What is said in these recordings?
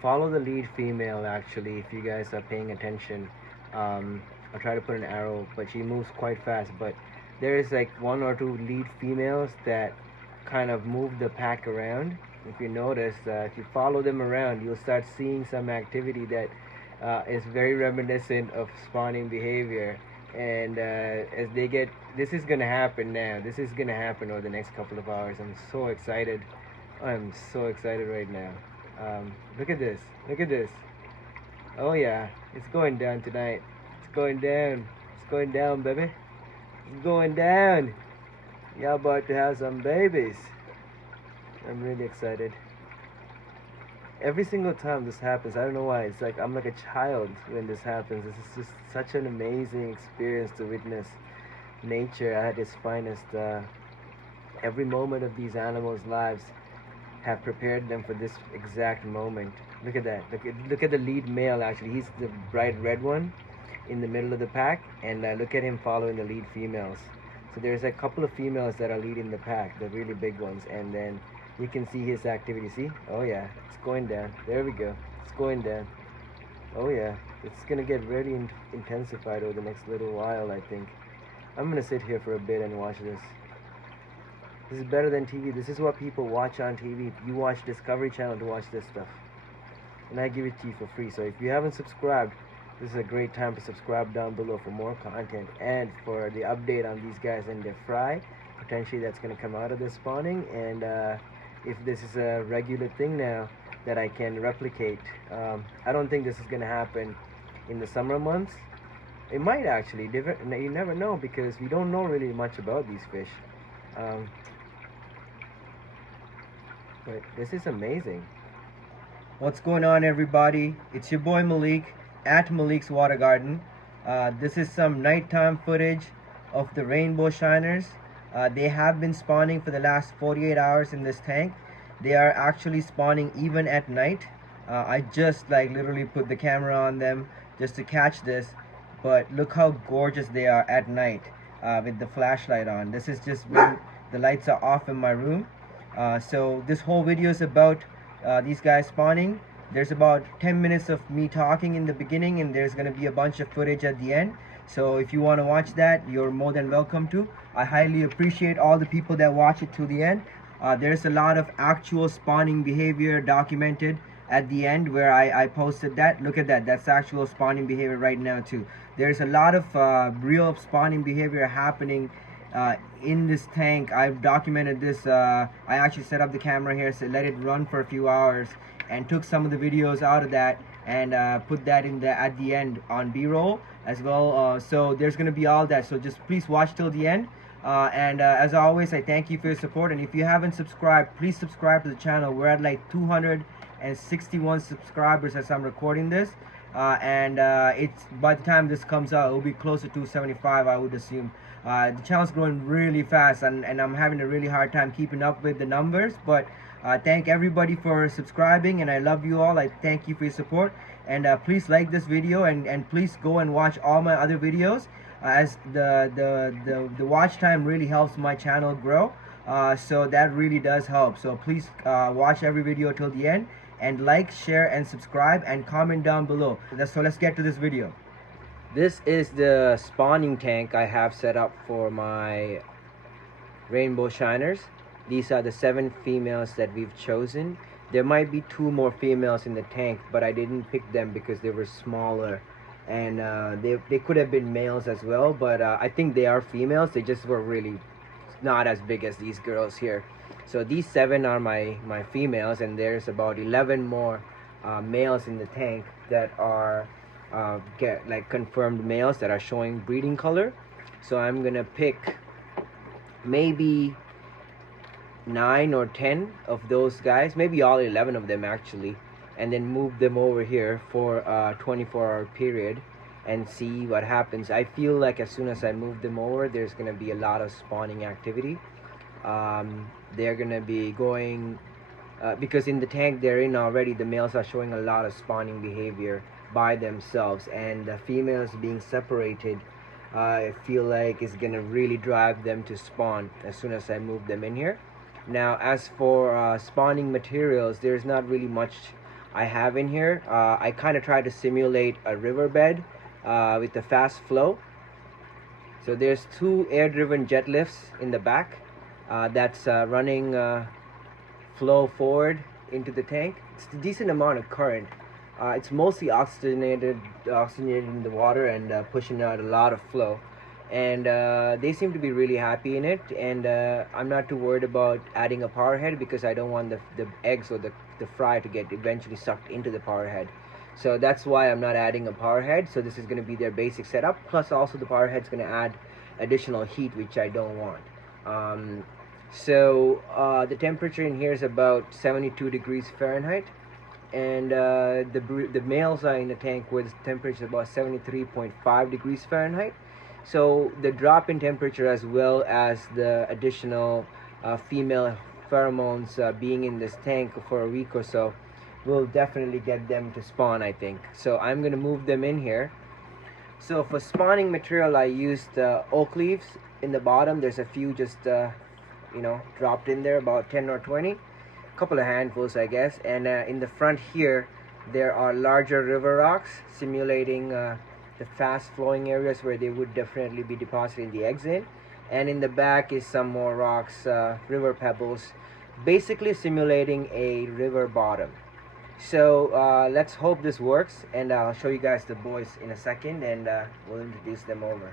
follow the lead female. Actually, if you guys are paying attention, I'll try to put an arrow, but she moves quite fast. But there is like one or two lead females that kind of move the pack around. If you notice, if you follow them around, you'll start seeing some activity that is very reminiscent of spawning behavior. And as they get, this is gonna happen now. This is gonna happen over the next couple of hours. I'm so excited. I'm so excited right now. Look at this. Look at this. Oh yeah, it's going down tonight. It's going down. It's going down, baby. It's going down. Y'all about to have some babies. I'm really excited. Every single time this happens, I don't know why. It's like I'm like a child when this happens. This is just such an amazing experience to witness nature at its finest. Every moment of these animals' lives have prepared them for this exact moment. Look at that. Look at the lead male. Actually, he's the bright red one in the middle of the pack, and look at him following the lead females. So there's a couple of females that are leading the pack, the really big ones, and then you can see his activity. See? Oh yeah, it's going down. There we go. It's going down. Oh yeah, it's gonna get really intensified over the next little while, I think. I'm gonna sit here for a bit and watch this. This is better than TV. This is what people watch on TV. You watch Discovery Channel to watch this stuff. And I give it to you for free. So if you haven't subscribed, this is a great time to subscribe down below for more content and for the update on these guys and their fry. Potentially that's going to come out of the spawning. And if this is a regular thing now that I can replicate, I don't think this is going to happen in the summer months. It might actually. You never know because we don't know really much about these fish. Um, but this is amazing. What's going on, everybody? It's your boy Malik at Malik's Water Garden. This is some nighttime footage of the rainbow shiners. They have been spawning for the last 48 hours in this tank. They are actually spawning even at night. I just like literally put the camera on them just to catch this, but look how gorgeous they are at night with the flashlight on. This is just when the lights are off in my room. So this whole video is about these guys spawning. There's about 10 minutes of me talking in the beginning, and there's gonna be a bunch of footage at the end. So if you want to watch that, you're more than welcome to. I highly appreciate all the people that watch it to the end. There's a lot of actual spawning behavior documented at the end where I posted that. Look at that. That's actual spawning behavior right now too. There's a lot of real spawning behavior happening in this tank. I've documented this. I actually set up the camera here, so let it run for a few hours and took some of the videos out of that and put that in the at the end on B-roll as well. So there's gonna be all that, so just please watch till the end. And as always, I thank you for your support, and if you haven't subscribed, please subscribe to the channel. We're at like 261 subscribers as I'm recording this, and it's by the time this comes out, it'll be closer to 75, I would assume. The channel's growing really fast, and I'm having a really hard time keeping up with the numbers, but thank everybody for subscribing, and I love you all. I thank you for your support, and please like this video, and please go and watch all my other videos, as the watch time really helps my channel grow. So that really does help. So please watch every video till the end, and like, share, and subscribe, and comment down below. So let's get to this video. This is the spawning tank I have set up for my rainbow shiners. These are the 7 females that we've chosen. There might be 2 more females in the tank, but I didn't pick them because they were smaller, and they could have been males as well, but I think they are females. They just were really not as big as these girls here. So these 7 are my females, and there's about 11 more males in the tank that are get like confirmed males that are showing breeding color. So I'm gonna pick maybe 9 or 10 of those guys, maybe all 11 of them actually, and then move them over here for a 24-hour period and see what happens. I feel like as soon as I move them over, there's gonna be a lot of spawning activity. They're gonna be going because in the tank they're in already, the males are showing a lot of spawning behavior by themselves, and the females being separated, I feel like is gonna really drive them to spawn as soon as I move them in here. Now as for spawning materials, there's not really much I have in here. I kind of try to simulate a riverbed with a fast flow. So there's two air-driven jet lifts in the back that's running flow forward into the tank. It's a decent amount of current. It's mostly oxygenating the water and pushing out a lot of flow. And they seem to be really happy in it. And I'm not too worried about adding a power head because I don't want the eggs or the fry to get eventually sucked into the power head. So that's why I'm not adding a power head. So this is going to be their basic setup. Plus also the power head's going to add additional heat, which I don't want. The temperature in here is about 72 degrees Fahrenheit, and the males are in the tank with temperature about 73.5 degrees Fahrenheit. So the drop in temperature as well as the additional female pheromones being in this tank for a week or so will definitely get them to spawn, I think. So I'm gonna move them in here. So for spawning material, I used oak leaves in the bottom. There's a few just dropped in there, about 10 or 20, a couple of handfuls I guess. And in the front here there are larger river rocks simulating the fast flowing areas where they would definitely be depositing the eggs in. And in the back is some more rocks, river pebbles, basically simulating a river bottom. So let's hope this works, and I'll show you guys the boys in a second, and we'll introduce them over.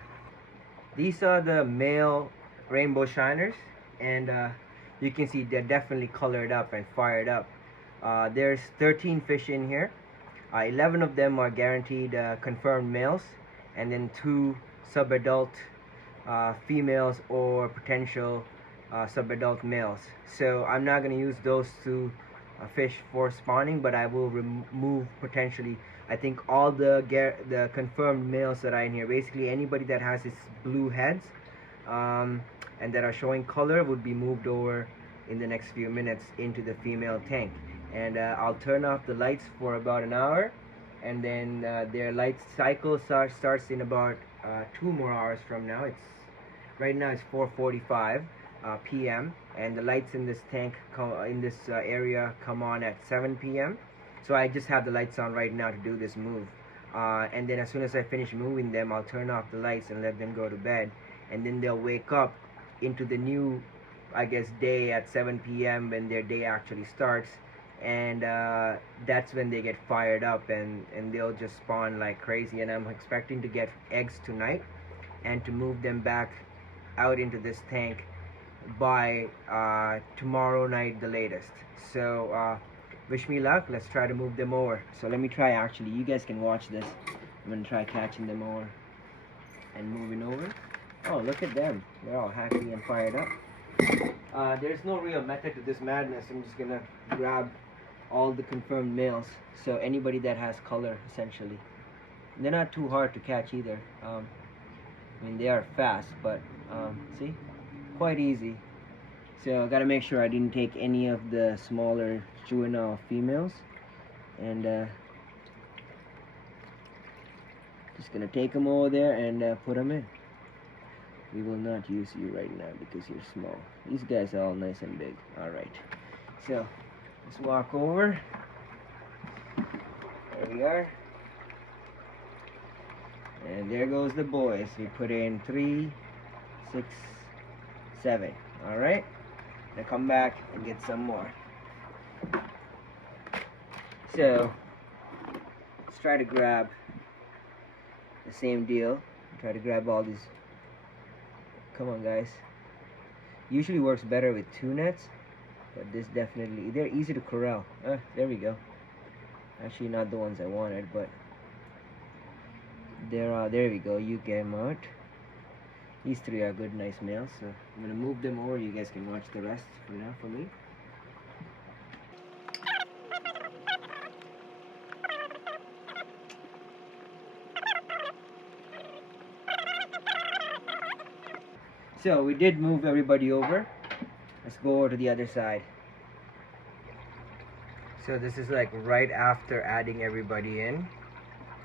These are the male rainbow shiners, and you can see they're definitely colored up and fired up. There's 13 fish in here. 11 of them are guaranteed confirmed males, and then 2 subadult females or potential subadult males. So I'm not going to use those 2 fish for spawning, but I will remove potentially, I think, all the confirmed males that are in here. Basically anybody that has its blue heads and that are showing color would be moved over in the next few minutes into the female tank. And I'll turn off the lights for about an hour, and then their light cycle starts in about 2 more hours from now. Right now it's 4:45 p.m. and the lights in this tank in this area come on at 7 p.m. So I just have the lights on right now to do this move, and then as soon as I finish moving them, I'll turn off the lights and let them go to bed, and then they'll wake up into the new, I guess, day at 7 p.m. when their day actually starts. And that's when they get fired up, and they'll just spawn like crazy. And I'm expecting to get eggs tonight and to move them back out into this tank by tomorrow night the latest. So wish me luck. Let's try to move them over. So let me try, actually, you guys can watch this. I'm gonna try catching them over and moving over. Oh, look at them, they're all happy and fired up. There's no real method to this madness. I'm just gonna grab all the confirmed males, so anybody that has color, essentially. They're not too hard to catch either. I mean, they are fast, but see, quite easy. So I gotta make sure I didn't take any of the smaller juvenile females, and just gonna take them over there and put them in. We will not use you right now because you're small. These guys are all nice and big. Alright, so let's walk over. There we are. And there goes the boys. We put in 3, 6, 7. Alright, now come back and get some more. So let's try to grab the same deal. Try to grab all these. Come on, guys. Usually works better with 2 nets, but this definitely, they're easy to corral. There we go. Actually not the ones I wanted, but there we go. You get them out. These 3 are good, nice males, so I'm gonna move them over. You guys can watch the rest for now for me. So we did move everybody over. Let's go over to the other side. So this is like right after adding everybody in.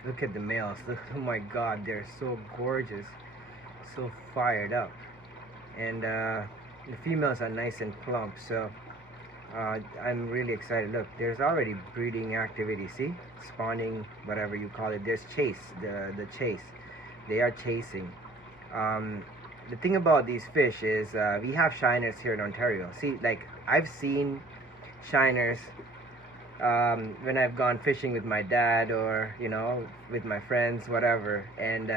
Look at the males. Oh my god, they're so gorgeous, so fired up. And the females are nice and plump. So I'm really excited. Look, there's already breeding activity. See, spawning, whatever you call it. There's chase. The chase. They are chasing. Um, the thing about these fish is we have shiners here in Ontario. See, like I've seen shiners when I've gone fishing with my dad or with my friends, whatever, and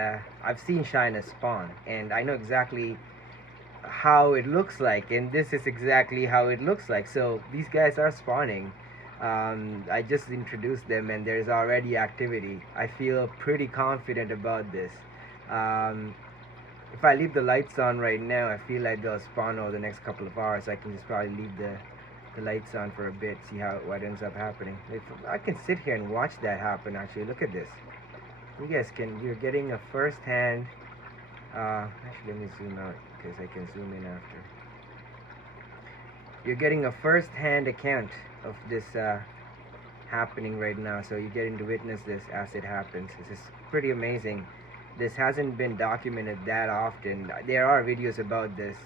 I've seen shiners spawn, and I know exactly how it looks like, and this is exactly how it looks like. So these guys are spawning. I just introduced them and there's already activity. I feel pretty confident about this. um, if I leave the lights on right now, I feel like they'll spawn over the next couple of hours. I can just probably leave the lights on for a bit, see what ends up happening. If I can sit here and watch that happen, actually, look at this. You're getting a first-hand. Actually, let me zoom out because I can zoom in after. You're getting a first-hand account of this happening right now, so you're getting to witness this as it happens. This is pretty amazing. This hasn't been documented that often. There are videos about this,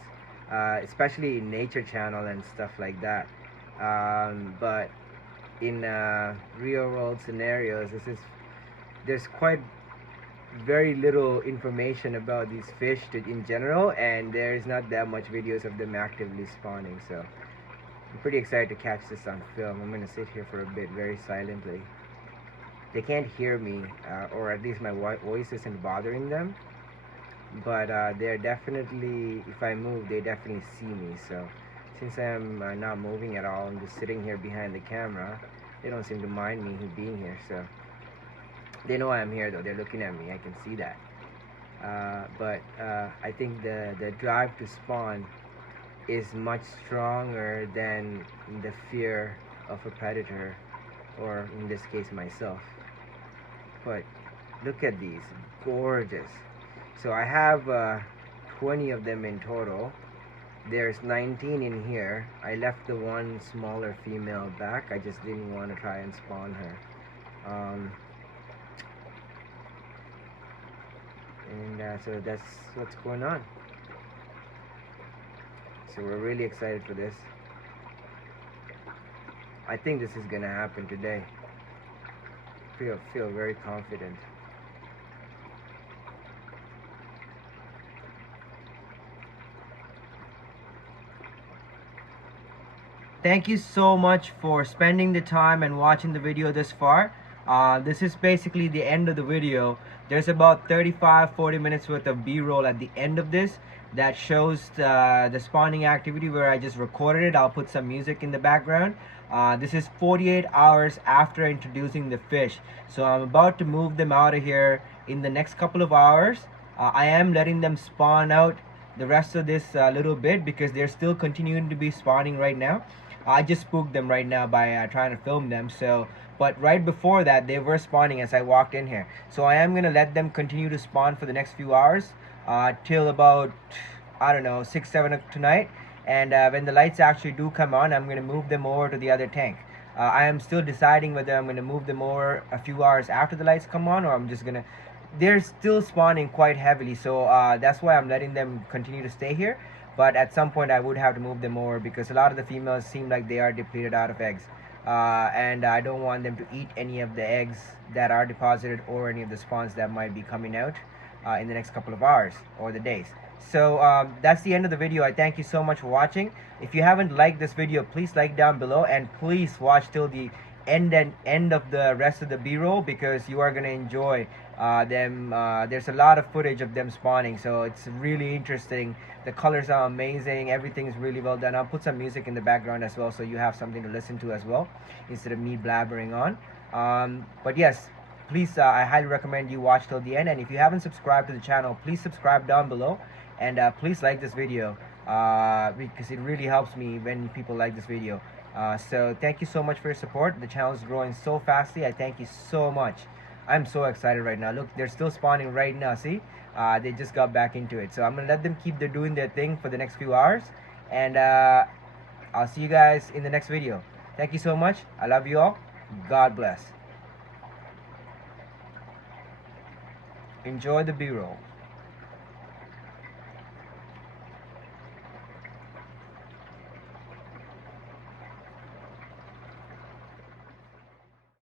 especially in Nature Channel and stuff like that. But in real world scenarios, there's quite very little information about these fish in general, and there's not that much videos of them actively spawning. So I'm pretty excited to catch this on film. I'm gonna sit here for a bit very silently. They can't hear me, or at least my voice isn't bothering them, but they're definitely, if I move, they definitely see me. So since I'm not moving at all, I'm just sitting here behind the camera, they don't seem to mind me being here. So they know I'm here though. They're looking at me. I can see that. But I think the drive to spawn is much stronger than the fear of a predator, or in this case myself. But look at these, gorgeous. So I have 20 of them in total. There's 19 in here. I left the one smaller female back. I just didn't want to try and spawn her. So that's what's going on. So we're really excited for this. I think this is gonna happen today. Feel very confident. Thank you so much for spending the time and watching the video this far. This is basically the end of the video. There's about 35-40 minutes worth of B-roll at the end of this that shows the spawning activity where I just recorded it. I'll put some music in the background. This is 48 hours after introducing the fish. So I'm about to move them out of here in the next couple of hours. I am letting them spawn out the rest of this little bit because they're still continuing to be spawning right now. I just spooked them right now by trying to film them. So, but right before that, they were spawning as I walked in here. So I am gonna let them continue to spawn for the next few hours till about, I don't know, 6-7 tonight. And when the lights actually do come on, I'm gonna move them over to the other tank. I am still deciding whether I'm gonna move them over a few hours after the lights come on, or I'm just gonna. They're still spawning quite heavily, so that's why I'm letting them continue to stay here. But at some point I would have to move them over because a lot of the females seem like they are depleted out of eggs, and I don't want them to eat any of the eggs that are deposited or any of the spawns that might be coming out in the next couple of hours or the days. So that's the end of the video. I thank you so much for watching. If you haven't liked this video, please like down below, and please watch till the end of the rest of the B-roll because you are going to enjoy them. There's a lot of footage of them spawning, so it's really interesting. The colors are amazing. Everything is really well done. I'll put some music in the background as well so you have something to listen to as well instead of me blabbering on. But yes, please, I highly recommend you watch till the end, and if you haven't subscribed to the channel, please subscribe down below, and please like this video because it really helps me when people like this video. So thank you so much for your support. The channel is growing so fastly. I thank you so much. I'm so excited right now. Look, they're still spawning right now. See, they just got back into it. So I'm gonna let them keep doing their thing for the next few hours, and I'll see you guys in the next video. Thank you so much. I love you all. God bless. Enjoy the B-roll.